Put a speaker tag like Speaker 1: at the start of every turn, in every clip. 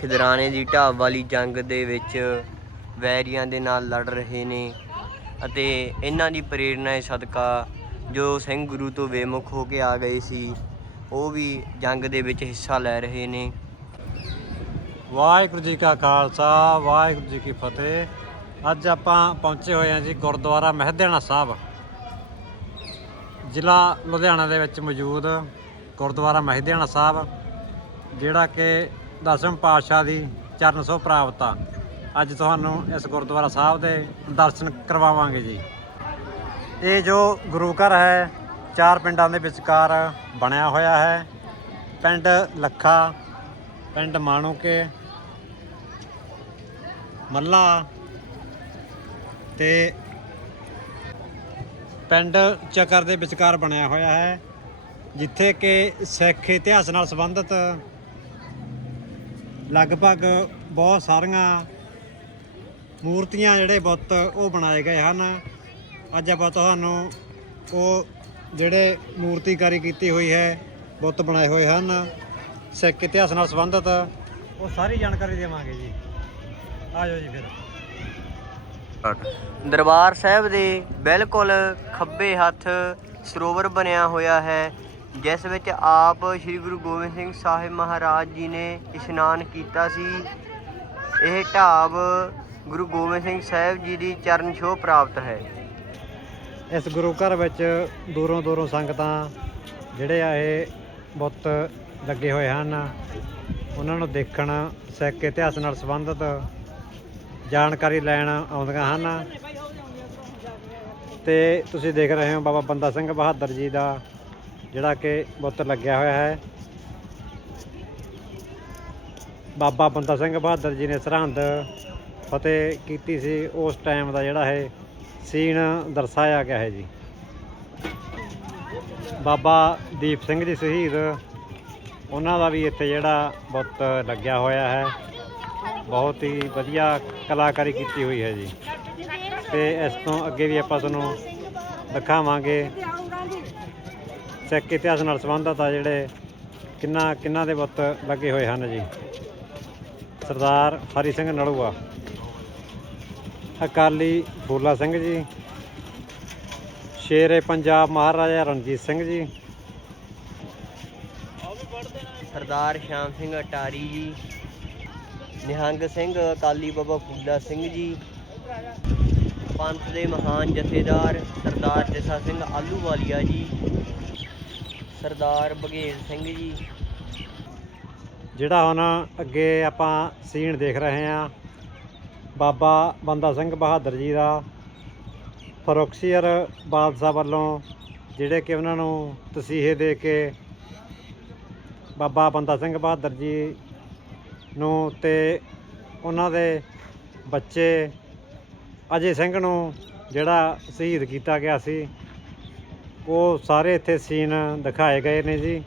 Speaker 1: ਖਿਦਰਾਣੇ ਦੀ ਢਾਬ ਵਾਲੀ ਜੰਗ ਦੇ ਵਿੱਚ ਵੈਰੀਆਂ ਦੇ ਨਾਲ ਲੜ ਰਹੇ ਨੇ ਅਤੇ ਇਹਨਾਂ ਦੀ ਪ੍ਰੇਰਣਾ ਦੇ ਸਦਕਾ ਜੋ ਸਿੰਘ ਗੁਰੂ ਤੋਂ ਬੇਮੁਖ ਹੋ ਕੇ ਆ ਗਏ ਸੀ, ਉਹ ਵੀ ਜੰਗ ਦੇ ਵਿੱਚ ਹਿੱਸਾ ਲੈ ਰਹੇ ਨੇ।
Speaker 2: ਵਾਹਿਗੁਰੂ ਜੀ ਕਾ ਖਾਲਸਾ, ਵਾਹਿਗੁਰੂ ਜੀ ਕੀ ਫਤਿਹ। ਅੱਜ ਆਪਾਂ ਪਹੁੰਚੇ ਹੋਏ ਹਾਂ ਜੀ ਗੁਰਦੁਆਰਾ ਮਹਿਦਿਆਣਾ ਸਾਹਿਬ। ਜ਼ਿਲ੍ਹਾ ਲੁਧਿਆਣਾ ਦੇ ਵਿੱਚ ਮੌਜੂਦ ਗੁਰਦੁਆਰਾ ਮਹਿਦਿਆਣਾ ਸਾਹਿਬ, ਜਿਹੜਾ ਕਿ ਦਸਮ ਪਾਤਸ਼ਾਹ ਦੀ ਚਰਨ ਸੋ ਪ੍ਰਾਪਤ ਆ। ਅੱਜ ਤੁਹਾਨੂੰ ਇਸ ਗੁਰਦੁਆਰਾ ਸਾਹਿਬ ਦੇ ਦਰਸ਼ਨ ਕਰਵਾਵਾਂਗੇ ਜੀ। ਇਹ ਜੋ ਗੁਰੂ ਘਰ ਹੈ, ਚਾਰ ਪਿੰਡਾਂ ਦੇ ਵਿਚਕਾਰ ਬਣਿਆ ਹੋਇਆ ਹੈ। ਪਿੰਡ ਲੱਖਾ, ਪਿੰਡ ਮਾਣੂਕੇ, ਮੱਲਾ ਤੇ ਪਿੰਡ ਚੱਕਰ ਦੇ ਵਿਚਕਾਰ ਬਣਿਆ ਹੋਇਆ ਹੈ, ਜਿੱਥੇ ਕਿ ਸਿੱਖ ਇਤਿਹਾਸ ਨਾਲ ਸੰਬੰਧਿਤ ਲਗਭਗ ਬਹੁਤ ਸਾਰੀਆਂ ਮੂਰਤੀਆਂ ਜਿਹੜੇ ਬੁੱਤ ਉਹ ਬਣਾਏ ਗਏ ਹਨ। ਅੱਜ ਆਪਾਂ ਤੁਹਾਨੂੰ ਉਹ ਜਿਹੜੇ ਮੂਰਤੀਕਾਰੀ ਕੀਤੀ ਹੋਈ ਹੈ, ਬੁੱਤ ਬਣਾਏ ਹੋਏ ਹਨ। ਸਿੱਖ ਇਤਿਹਾਸ ਨਾਲ ਸੰਬੰਧਿਤ ਉਹ ਸਾਰੀ ਜਾਣਕਾਰੀ ਦੇਵਾਂਗੇ ਜੀ। ਆ ਜਾਓ ਜੀ ਫਿਰ।
Speaker 1: ਦਰਬਾਰ ਸਾਹਿਬ ਦੇ ਬਿਲਕੁਲ ਖੱਬੇ ਹੱਥ ਸਰੋਵਰ ਬਣਿਆ ਹੋਇਆ ਹੈ। ਜਿਸ ਵਿੱਚ ਆਪ ਸ੍ਰੀ ਗੁਰੂ ਗੋਬਿੰਦ ਸਿੰਘ ਸਾਹਿਬ ਮਹਾਰਾਜ ਜੀ ਨੇ ਇਸ਼ਨਾਨ ਕੀਤਾ ਸੀ। ਇਹ ਢਾਬ ਗੁਰੂ ਗੋਬਿੰਦ ਸਿੰਘ ਸਾਹਿਬ ਜੀ ਦੀ ਚਰਨ ਛੋਹ ਪ੍ਰਾਪਤ ਹੈ।
Speaker 2: ਇਸ ਗੁਰੂ ਘਰ ਵਿੱਚ ਦੂਰੋਂ ਦੂਰੋਂ ਸੰਗਤਾਂ ਜਿਹੜੇ ਆ ਇਹ ਬੁੱਤ ਲੱਗੇ ਹੋਏ ਹਨ। ਉਹਨਾਂ ਨੂੰ ਦੇਖਣ, ਸਿੱਖ ਇਤਿਹਾਸ ਨਾਲ ਸੰਬੰਧਿਤ ਜਾਣਕਾਰੀ ਲੈਣ ਆਉਂਦੀਆਂ ਹਨ। ਤੇ ਤੁਸੀਂ ਦੇਖ ਰਹੇ ਹੋ ਬਾਬਾ ਬੰਦਾ ਸਿੰਘ ਬਹਾਦਰ ਜੀ ਦਾ ਜਿਹੜਾ ਕਿ ਬੁੱਤ ਲੱਗਿਆ ਹੋਇਆ ਹੈ। ਬਾਬਾ ਬੰਦਾ ਸਿੰਘ ਬਹਾਦਰ ਜੀ ਨੇ ਸਰਹੰਦ ਫਤਿਹ ਕੀਤੀ ਸੀ। ਉਸ ਟਾਈਮ ਦਾ ਜਿਹੜਾ ਹੈ ਸੀਨ ਦਰਸਾਇਆ ਗਿਆ ਹੈ ਜੀ। ਬਾਬਾ ਦੀਪ ਸਿੰਘ ਜੀ ਸ਼ਹੀਦ, ਉਹਨਾਂ ਦਾ ਵੀ ਇੱਥੇ ਜਿਹੜਾ ਬੁੱਤ ਲੱਗਿਆ ਹੋਇਆ ਹੈ। ਬਹੁਤ ਹੀ ਵਧੀਆ ਕਲਾਕਾਰੀ ਕੀਤੀ ਹੋਈ ਹੈ ਜੀ। ਤੇ ਇਸ ਤੋਂ ਅੱਗੇ ਵੀ ਆਪਾਂ ਤੁਹਾਨੂੰ ਦਿਖਾਵਾਂਗੇ। ਸਿੱਖ ਇਤਿਹਾਸ ਨਾਲ ਸੰਬੰਧਿਤ ਆ ਜਿਹੜੇ ਕਿੰਨਾ ਕਿੰਨਾ ਦੇ ਬੁੱਤ ਲੱਗੇ ਹੋਏ ਹਨ ਜੀ। ਸਰਦਾਰ ਹਰੀ ਸਿੰਘ ਨਲੂਆ ਅਕਾਲੀ ਫੂਲਾ ਸਿੰਘ ਜੀ, ਸ਼ੇਰੇ ਪੰਜਾਬ ਮਹਾਰਾਜਾ ਰਣਜੀਤ ਸਿੰਘ ਜੀ,
Speaker 1: ਸਰਦਾਰ ਸ਼ਾਮ ਸਿੰਘ ਅਟਾਰੀ ਜੀ, ਨਿਹੰਗ ਸਿੰਘ ਅਕਾਲੀ ਬਾਬਾ ਫੂਲਾ ਸਿੰਘ ਜੀ, ਪੰਥ ਦੇ ਮਹਾਨ ਜਥੇਦਾਰ ਸਰਦਾਰ ਜਸਾ ਸਿੰਘ ਆਲੂਵਾਲੀਆ ਜੀ ਸਰਦਾਰ ਬਘੇਲ ਸਿੰਘ ਜੀ।
Speaker 2: ਜਿਹੜਾ ਹੁਣ ਅੱਗੇ ਆਪਾਂ ਸੀਨ ਦੇਖ ਰਹੇ ਹਾਂ, ਬਾਬਾ ਬੰਦਾ ਸਿੰਘ ਬਹਾਦਰ ਜੀ ਦਾ, ਫਰੋਕਸੀਅਰ ਬਾਦਸ਼ਾਹ ਵੱਲੋਂ ਜਿਹੜੇ ਕਿ ਉਹਨਾਂ ਨੂੰ ਤਸੀਹੇ ਦੇ ਕੇ ਬਾਬਾ ਬੰਦਾ ਸਿੰਘ ਬਹਾਦਰ ਜੀ ਨੂੰ ਤੇ ਉਹਨਾਂ ਦੇ ਬੱਚੇ ਅਜੇ ਸਿੰਘ ਨੂੰ ਜਿਹੜਾ ਸ਼ਹੀਦ ਕੀਤਾ ਗਿਆ ਸੀ ਉਹ ਸਾਰੇ ਇੱਥੇ ਸੀਨ ਦਿਖਾਏ ਗਏ ਨੇ ਜੀ।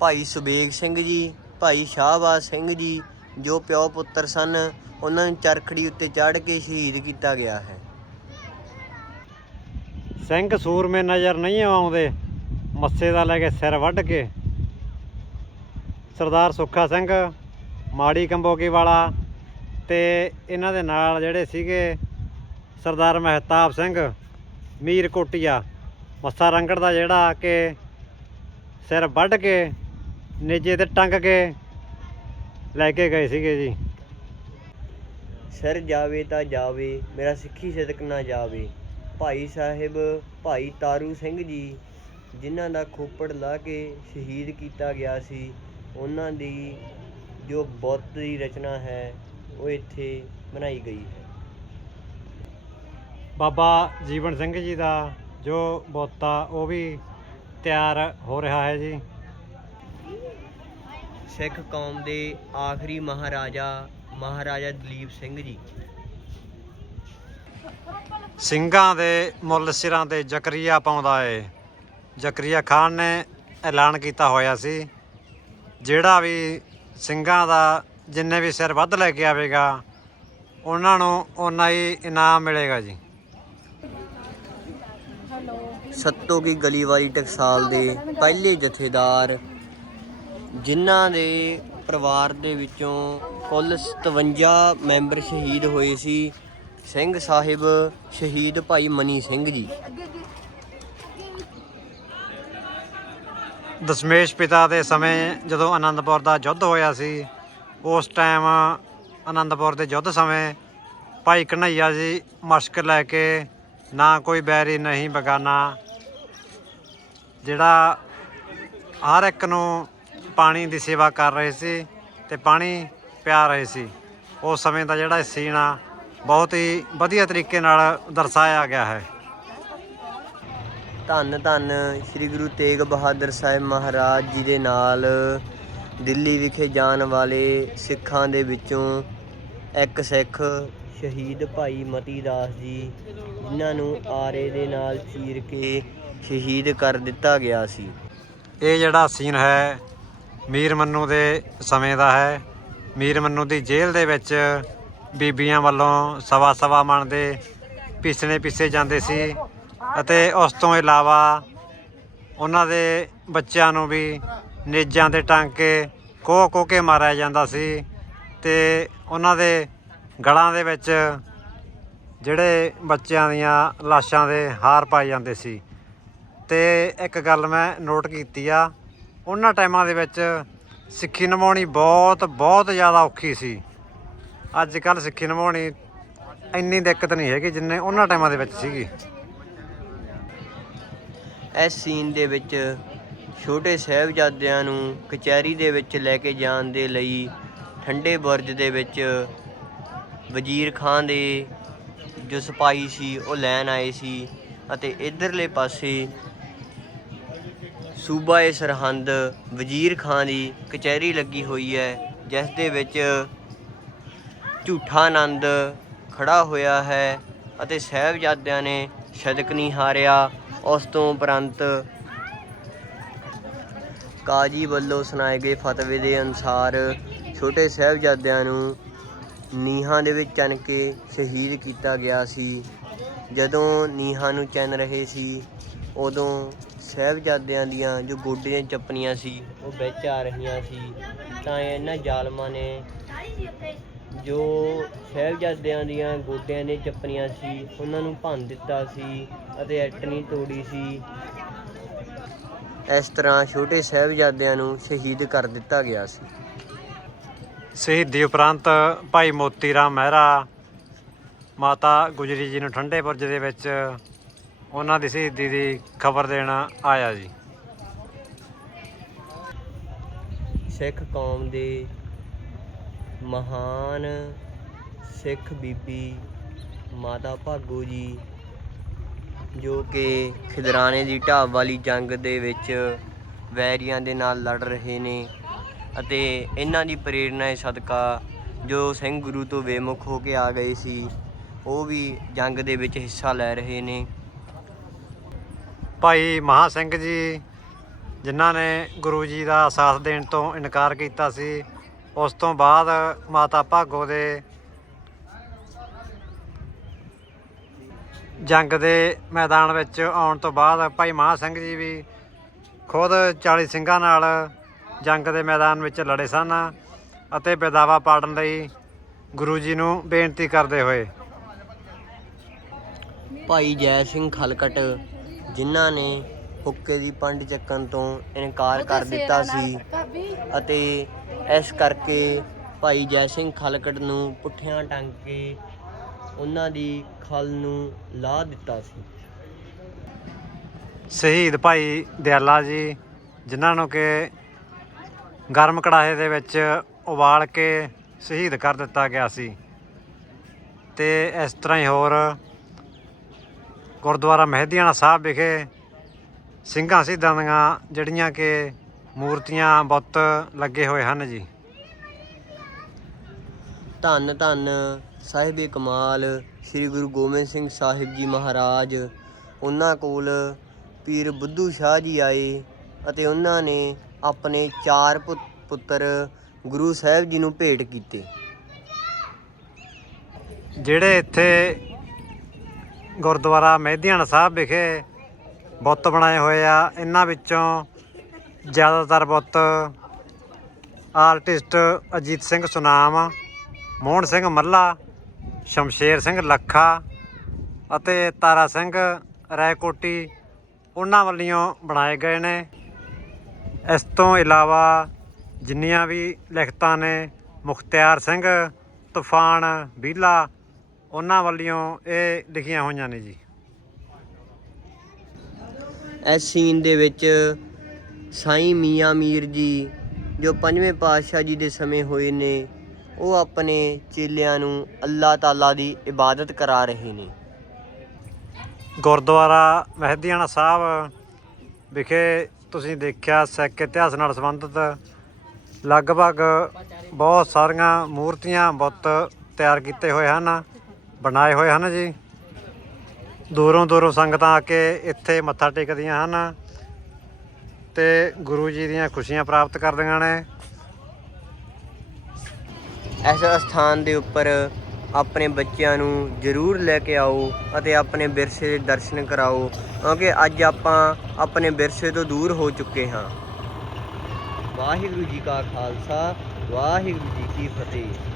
Speaker 1: ਭਾਈ ਸੁਬੇਗ ਸਿੰਘ ਜੀ ਭਾਈ ਸ਼ਾਹਬਾਜ਼ ਸਿੰਘ ਜੀ ਜੋ ਪਿਓ ਪੁੱਤਰ ਸਨ ਉਹਨਾਂ ਨੂੰ ਚਰਖੜੀ ਉੱਤੇ ਚੜ੍ਹ ਕੇ ਸ਼ਹੀਦ ਕੀਤਾ ਗਿਆ ਹੈ।
Speaker 2: ਸਿੰਘ ਸੂਰਮੇ ਨਜ਼ਰ ਨਹੀਂ ਆਉਂਦੇ ਮੱਸੇ ਦਾ ਲੈ ਕੇ ਸਿਰ ਵੱਢ ਕੇ। ਸਰਦਾਰ ਸੁੱਖਾ ਸਿੰਘ ਮਾੜੀ ਕੰਬੋਗੀ ਵਾਲਾ ਤੇ ਇਹਨਾਂ ਦੇ ਨਾਲ ਜਿਹੜੇ ਸੀਗੇ ਸਰਦਾਰ ਮਹਿਤਾਬ ਸਿੰਘ, ਮੀਰ ਕੋਟੀਆ। ਮੱਸਾ ਰੰਗੜ ਦਾ ਜਿਹੜਾ ਕਿ ਸਿਰ ਵੱਢ ਕੇ, ਨੇਜੇ ਤੇ ਟੰਗ ਕੇ ਲੈ ਕੇ ਗਏ ਸੀਗੇ ਜੀ।
Speaker 1: ਸਿਰ ਜਾਵੇ ਤਾਂ ਜਾਵੇ, ਮੇਰਾ ਸਿੱਖੀ ਸਿਦਕ ਨਾ ਜਾਵੇ। ਭਾਈ ਸਾਹਿਬ, ਭਾਈ ਤਾਰੂ ਸਿੰਘ ਜੀ, ਜਿਨ੍ਹਾਂ ਦਾ ਖੋਪੜ ਲਾ ਕੇ ਸ਼ਹੀਦ ਕੀਤਾ ਗਿਆ ਸੀ, ਉਹਨਾਂ ਦੀ ਜੋ ਬੁੱਤ ਦੀ ਰਚਨਾ ਹੈ, ਉਹ ਇੱਥੇ ਬਣਾਈ ਗਈ ਹੈ।
Speaker 2: ਬਾਬਾ ਜੀਵਨ ਸਿੰਘ ਜੀ ਦਾ ਜੋ ਬੁੱਤ ਉਹ ਵੀ ਤਿਆਰ ਹੋ ਰਿਹਾ ਹੈ ਜੀ।
Speaker 1: ਸਿੱਖ ਕੌਮ ਦੇ ਆਖਰੀ ਮਹਾਰਾਜਾ ਮਹਾਰਾਜਾ ਦਲੀਪ ਸਿੰਘ ਜੀ।
Speaker 2: ਸਿੰਘਾਂ ਦੇ ਮੁੱਲ ਸਿਰਾਂ ਤੇ ਜ਼ਕਰੀਆ ਪਾਉਂਦਾ ਏ। ਜ਼ਕਰੀਆ ਖਾਨ ਨੇ ਐਲਾਨ ਕੀਤਾ ਹੋਇਆ ਸੀ ਜਿਹੜਾ ਵੀ ਸਿੰਘਾਂ ਦਾ ਜਿੰਨੇ ਵੀ ਸਿਰ ਵੱਧ ਲੈ ਕੇ ਆਵੇਗਾ ਉਹਨਾਂ ਨੂੰ ਓਨਾ ਹੀ ਇਨਾਮ ਮਿਲੇਗਾ ਜੀ।
Speaker 1: ਸੱਤੋ ਕੀ ਗਲੀ ਵਾਲੀ ਟਕਸਾਲ ਦੇ ਪਹਿਲੇ ਜਥੇਦਾਰ, ਜਿਨ੍ਹਾਂ ਦੇ ਪਰਿਵਾਰ ਦੇ ਵਿੱਚੋਂ ਕੁੱਲ 57 ਮੈਂਬਰ ਸ਼ਹੀਦ ਹੋਏ ਸੀ, ਸਿੰਘ ਸਾਹਿਬ ਸ਼ਹੀਦ ਭਾਈ ਮਨੀ ਸਿੰਘ ਜੀ।
Speaker 2: ਦਸ਼ਮੇਸ਼ ਪਿਤਾ ਦੇ ਸਮੇਂ ਜਦੋਂ ਆਨੰਦਪੁਰ ਦਾ ਯੁੱਧ ਹੋਇਆ ਸੀ, ਉਸ ਟਾਈਮ ਆਨੰਦਪੁਰ ਦੇ ਯੁੱਧ ਸਮੇਂ ਭਾਈ ਕਨ੍ਹਈਆ ਜੀ ਮਸ਼ਕ ਲੈ ਕੇ ਨਾ ਕੋਈ ਬੈਰੀ, ਨਹੀਂ ਬਗਾਨਾ ਜਿਹੜਾ ਹਰ ਇੱਕ ਨੂੰ ਪਾਣੀ ਦੀ ਸੇਵਾ ਕਰ ਰਹੇ ਸੀ ਤੇ ਪਾਣੀ ਪਿਆ ਰਹੇ ਸੀ, ਉਸ ਸਮੇਂ ਦਾ ਜਿਹੜਾ ਸੀਨ ਆ, ਬਹੁਤ ਹੀ ਵਧੀਆ ਤਰੀਕੇ ਨਾਲ ਦਰਸਾਇਆ ਗਿਆ ਹੈ।
Speaker 1: ਧੰਨ ਧੰਨ ਸ੍ਰੀ ਗੁਰੂ ਤੇਗ ਬਹਾਦਰ ਸਾਹਿਬ ਮਹਾਰਾਜ ਜੀ ਦੇ ਨਾਲ ਦਿੱਲੀ ਵਿਖੇ ਜਾਣ ਵਾਲੇ ਸਿੱਖਾਂ ਦੇ ਵਿੱਚੋਂ ਇੱਕ ਸਿੱਖ ਸ਼ਹੀਦ ਭਾਈ ਮਤੀ ਦਾਸ ਜੀ, ਜਿਨ੍ਹਾਂ ਨੂੰ ਆਰੇ ਦੇ ਨਾਲ ਚੀਰ ਕੇ ਸ਼ਹੀਦ ਕਰ ਦਿੱਤਾ ਗਿਆ ਸੀ।
Speaker 2: ਇਹ ਜਿਹੜਾ ਸੀਨ ਹੈ, ਮੀਰ ਮੰਨੂ ਦੇ ਸਮੇਂ ਦਾ ਹੈ। ਮੀਰ ਮੰਨੂ ਦੀ ਜੇਲ੍ਹ ਦੇ ਵਿੱਚ ਬੀਬੀਆਂ ਵੱਲੋਂ ਸਵਾ ਸਵਾ ਮਣ ਦੇ ਪੀਸਣੇ ਪੀਸੇ ਜਾਂਦੇ ਸੀ ਅਤੇ ਉਸ ਤੋਂ ਇਲਾਵਾ ਉਹਨਾਂ ਦੇ ਬੱਚਿਆਂ ਨੂੰ ਵੀ ਨੇਜਾਂ ਦੇ ਟਾਂਕੇ ਕੋਹ ਕੋਹ ਕੇ ਮਾਰਿਆ ਜਾਂਦਾ ਸੀ ਤੇ ਉਹਨਾਂ ਦੇ ਗਲਾਂ ਦੇ ਵਿੱਚ ਜਿਹੜੇ ਬੱਚਿਆਂ ਦੀਆਂ ਲਾਸ਼ਾਂ ਦੇ ਹਾਰ ਪਾਏ ਜਾਂਦੇ ਸੀ। ਤੇ ਇੱਕ ਗੱਲ ਮੈਂ ਨੋਟ ਕੀਤੀ ਆ, ਉਹਨਾਂ ਟਾਈਮਾਂ ਦੇ ਵਿੱਚ ਸਿੱਖੀ ਨਿਭਾਉਣੀ ਬਹੁਤ ਬਹੁਤ ਜ਼ਿਆਦਾ ਔਖੀ ਸੀ। ਅੱਜ ਕੱਲ ਸਿੱਖੀ ਨਿਭਾਉਣੀ ਇੰਨੀ ਦਿੱਕਤ ਨਹੀਂ ਹੈਗੀ ਜਿੰਨੇ ਉਹਨਾਂ ਟਾਈਮਾਂ ਦੇ ਵਿੱਚ ਸੀਗੀ।
Speaker 1: ਇਸ ਸੀਨ ਦੇ ਵਿੱਚ ਛੋਟੇ ਸਾਹਿਬਜ਼ਾਦਿਆਂ ਨੂੰ ਕਚਹਿਰੀ ਦੇ ਵਿੱਚ ਲੈ ਕੇ ਜਾਣ ਦੇ ਲਈ ਠੰਡੇ ਬੁਰਜ ਦੇ ਵਿੱਚ ਵਜ਼ੀਰ ਖਾਨ ਦੇ ਜੋ ਸਿਪਾਹੀ ਸੀ ਉਹ ਲੈਣ ਆਏ ਸੀ ਅਤੇ ਇਧਰਲੇ ਪਾਸੇ ਸੂਬਾ ਏ ਸਰਹੰਦ ਵਜ਼ੀਰ ਖਾਨ ਦੀ ਕਚਹਿਰੀ ਲੱਗੀ ਹੋਈ ਹੈ, ਜਿਸ ਦੇ ਵਿੱਚ ਝੂਠਾ ਆਨੰਦ ਖੜਾ ਹੋਇਆ ਹੈ ਅਤੇ ਸਾਹਿਬਜ਼ਾਦਿਆਂ ਨੇ ਸ਼ਦਕ ਨਹੀਂ ਹਾਰਿਆ। ਉਸ ਤੋਂ ਉਪਰੰਤ ਕਾਜੀ ਵੱਲੋਂ ਸੁਣਾਏ ਗਏ ਫਤਵੇ ਦੇ ਅਨੁਸਾਰ ਛੋਟੇ ਸਾਹਿਬਜ਼ਾਦਿਆਂ ਨੂੰ ਨੀਹਾਂ ਦੇ ਵਿੱਚ ਚਣ ਕੇ ਸ਼ਹੀਦ ਕੀਤਾ ਗਿਆ ਸੀ। ਜਦੋਂ ਨੀਹਾਂ ਨੂੰ ਚੰਨ ਰਹੇ ਸੀ, ਉਦੋਂ ਸਾਹਿਬਜ਼ਾਦਿਆਂ ਦੀਆਂ ਜੋ ਗੋਡੇ ਦੀਆਂ ਚੱਪਣੀਆਂ ਸੀ, ਉਹ ਵਿੱਚ ਆ ਰਹੀਆਂ ਸੀ। ਤਾਂ ਇਹਨਾਂ ਜ਼ਾਲਮਾਂ ਨੇ ਜੋ ਸਾਹਿਬਜ਼ਾਦਿਆਂ ਦੀਆਂ ਗੋਡਿਆਂ ਦੀਆਂ ਚੱਪਣੀਆਂ ਸੀ, ਉਹਨਾਂ ਨੂੰ ਭੰਨ ਦਿੱਤਾ ਸੀ ਅਤੇ ਐਟ ਤੋੜੀ ਸੀ। ਇਸ ਤਰ੍ਹਾਂ ਛੋਟੇ ਸਾਹਿਬਜ਼ਾਦਿਆਂ ਨੂੰ ਸ਼ਹੀਦ ਕਰ ਦਿੱਤਾ ਗਿਆ ਸੀ।
Speaker 2: ਸ਼ਹੀਦੀ ਉਪਰੰਤ ਭਾਈ ਮੋਤੀ ਰਾਮ ਮਹਿਰਾ, ਮਾਤਾ ਗੁਜਰੀ ਜੀ ਨੂੰ ਠੰਡੇ ਬੁਰਜ ਦੇ ਵਿੱਚ ਉਹਨਾਂ ਦੀ ਸ਼ਹੀਦੀ ਦੀ ਖਬਰ ਦੇਣਾ ਆਇਆ ਜੀ।
Speaker 1: ਸਿੱਖ ਕੌਮ ਦੇ ਮਹਾਨ ਸਿੱਖ ਬੀਬੀ ਮਾਤਾ ਭਾਗੋ ਜੀ, ਜੋ ਕਿ ਖਿਦਰਾਣੇ ਦੀ ਢਾਬ ਵਾਲੀ ਜੰਗ ਦੇ ਵਿੱਚ ਵੈਰੀਆਂ ਦੇ ਨਾਲ ਲੜ ਰਹੇ ਨੇ ਅਤੇ ਇਹਨਾਂ ਦੀ ਪ੍ਰੇਰਣਾ ਦੇ ਸਦਕਾ ਜੋ ਸਿੰਘ ਗੁਰੂ ਤੋਂ ਬੇਮੁਖ ਹੋ ਕੇ ਆ ਗਏ ਸੀ, ਉਹ ਵੀ ਜੰਗ ਦੇ ਵਿੱਚ ਹਿੱਸਾ ਲੈ ਰਹੇ ਨੇ।
Speaker 2: ਭਾਈ ਮਹਾ ਸਿੰਘ ਜੀ, ਜਿਨ੍ਹਾਂ ਨੇ ਗੁਰੂ ਜੀ ਦਾ ਸਾਥ ਦੇਣ ਤੋਂ ਇਨਕਾਰ ਕੀਤਾ ਸੀ, ਉਸ ਤੋਂ ਬਾਅਦ ਮਾਤਾ ਭਾਗੋ ਦੇ ਜੰਗ ਦੇ ਮੈਦਾਨ ਵਿੱਚ ਆਉਣ ਤੋਂ ਬਾਅਦ ਭਾਈ ਮਹਾ ਸਿੰਘ ਜੀ ਵੀ ਖੁਦ 40 ਸਿੰਘਾਂ ਨਾਲ ਜੰਗ ਦੇ ਮੈਦਾਨ ਵਿੱਚ ਲੜੇ ਸਨ ਅਤੇ ਬੇਦਾਵਾ ਪਾੜਨ ਲਈ ਗੁਰੂ ਜੀ ਨੂੰ ਬੇਨਤੀ ਕਰਦੇ ਹੋਏ।
Speaker 1: ਭਾਈ ਜੈ ਸਿੰਘ ਖਲਕਟ ਜਿਨ੍ਹਾਂ ਨੇ ਹੁੱਕੇ ਦੀ ਪੰਡ ਚੱਕਣ ਤੋਂ ਇਨਕਾਰ ਕਰ ਦਿੱਤਾ ਸੀ। ਅਤੇ ਇਸ ਕਰਕੇ ਭਾਈ ਜੈ ਸਿੰਘ ਖਲਕਟ ਨੂੰ ਪੁੱਠਿਆਂ ਟੰਗ ਕੇ ਉਹਨਾਂ ਦੀ ਖਲ ਨੂੰ ਲਾ ਦਿੱਤਾ ਸੀ।
Speaker 2: ਸ਼ਹੀਦ ਭਾਈ ਦਿਆਲਾ ਜੀ ਜਿਨ੍ਹਾਂ ਨੂੰ ਕਿ ਗਰਮ ਕੜਾਹੇ ਦੇ ਵਿੱਚ ਉਬਾਲ ਕੇ ਸ਼ਹੀਦ ਕਰ ਦਿੱਤਾ ਗਿਆ ਸੀ। ਤੇ ਇਸ ਤਰ੍ਹਾਂ ਹੀ ਹੋਰ ਗੁਰਦੁਆਰਾ ਮਹਿਦੀਆਣਾ ਸਾਹਿਬ ਵਿਖੇ ਸਿੰਘਾਂ ਸ਼ਹੀਦਾਂ ਦੀਆਂ ਜਿਹੜੀਆਂ ਕਿ ਮੂਰਤੀਆਂ ਬੁੱਤ ਲੱਗੇ ਹੋਏ ਹਨ ਜੀ।
Speaker 1: ਧੰਨ ਧੰਨ ਸਾਹਿਬੇ ਕਮਾਲ ਸ੍ਰੀ ਗੁਰੂ ਗੋਬਿੰਦ ਸਿੰਘ ਸਾਹਿਬ ਜੀ ਮਹਾਰਾਜ। ਉਹਨਾਂ ਕੋਲ ਪੀਰ ਬੁੱਧੂ ਸ਼ਾਹ ਜੀ ਆਏ ਅਤੇ ਉਹਨਾਂ ਨੇ ਆਪਣੇ ਚਾਰ ਪੁੱਤ- ਪੁੱਤਰ ਗੁਰੂ ਸਾਹਿਬ ਜੀ ਨੂੰ ਭੇਟ ਕੀਤੇ।
Speaker 2: ਜਿਹੜੇ ਇੱਥੇ ਗੁਰਦੁਆਰਾ ਮਹਿਦੀਆਣਾ ਸਾਹਿਬ ਵਿਖੇ ਬੁੱਤ ਬਣਾਏ ਹੋਏ ਆ। ਇਹਨਾਂ ਵਿੱਚੋਂ ਜ਼ਿਆਦਾਤਰ ਬੁੱਤ ਆਰਟਿਸਟ ਅਜੀਤ ਸਿੰਘ ਸੁਨਾਮ, ਮੋਹਨ ਸਿੰਘ ਮੱਲਾ, ਸ਼ਮਸ਼ੇਰ ਸਿੰਘ ਲੱਖਾ ਅਤੇ ਤਾਰਾ ਸਿੰਘ ਰਾਏਕੋਟੀ ਉਹਨਾਂ ਵੱਲੋਂ ਬਣਾਏ ਗਏ ਨੇ। ਇਸ ਤੋਂ ਇਲਾਵਾ ਜਿੰਨੀਆਂ ਵੀ ਲਿਖਤਾਂ ਨੇ, ਮੁਖਤਿਆਰ ਸਿੰਘ, ਤੂਫਾਨ, ਬੀਲਾ ਉਹਨਾਂ ਵੱਲੋਂ ਇਹ ਲਿਖੀਆਂ ਹੋਈਆਂ ਨੇ ਜੀ।
Speaker 1: ਇਸ ਸੀਨ ਦੇ ਵਿੱਚ ਸਾਈਂ ਮੀਆਂ ਮੀਰ ਜੀ ਜੋ ਪੰਜਵੇਂ ਪਾਤਸ਼ਾਹ ਜੀ ਦੇ ਸਮੇਂ ਹੋਏ ਨੇ ਉਹ ਆਪਣੇ ਚੇਲਿਆਂ ਨੂੰ ਅੱਲਾਹ ਤਾਲਾ ਦੀ ਇਬਾਦਤ ਕਰਾ ਰਹੇ ਨੇ।
Speaker 2: ਗੁਰਦੁਆਰਾ ਮਹਿਦੀਆਣਾ ਸਾਹਿਬ ਵਿਖੇ ਤੁਸੀਂ ਦੇਖਿਆ ਸਿੱਖ ਇਤਿਹਾਸ ਨਾਲ ਸੰਬੰਧਿਤ ਲਗਭਗ ਬਹੁਤ ਸਾਰੀਆਂ ਮੂਰਤੀਆਂ ਬੁੱਤ ਤਿਆਰ ਕੀਤੇ ਹੋਏ ਹਨ। ਬਣਾਏ ਹੋਏ ਹਨ ਜੀ। ਦੂਰੋਂ ਦੂਰੋਂ ਸੰਗਤਾਂ ਆ ਕੇ ਇੱਥੇ ਮੱਥਾ ਟੇਕਦੀਆਂ ਹਨ ਤੇ ਗੁਰੂ ਜੀ ਦੀਆਂ ਖੁਸ਼ੀਆਂ ਪ੍ਰਾਪਤ ਕਰਦੀਆਂ ਨੇ।
Speaker 1: ਇਸ ਸਥਾਨ ਦੇ ਉੱਪਰ ਆਪਣੇ ਬੱਚਿਆਂ ਨੂੰ ਜ਼ਰੂਰ ਲੈ ਕੇ ਆਓ ਅਤੇ ਆਪਣੇ ਵਿਰਸੇ ਦੇ ਦਰਸ਼ਨ ਕਰਾਓ, ਕਿਉਂਕਿ ਅੱਜ ਆਪਾਂ ਆਪਣੇ ਵਿਰਸੇ ਤੋਂ ਦੂਰ ਹੋ ਚੁੱਕੇ ਹਾਂ। ਵਾਹਿਗੁਰੂ ਜੀ ਕਾ ਖਾਲਸਾ, ਵਾਹਿਗੁਰੂ ਜੀ ਕੀ ਫਤਿਹ।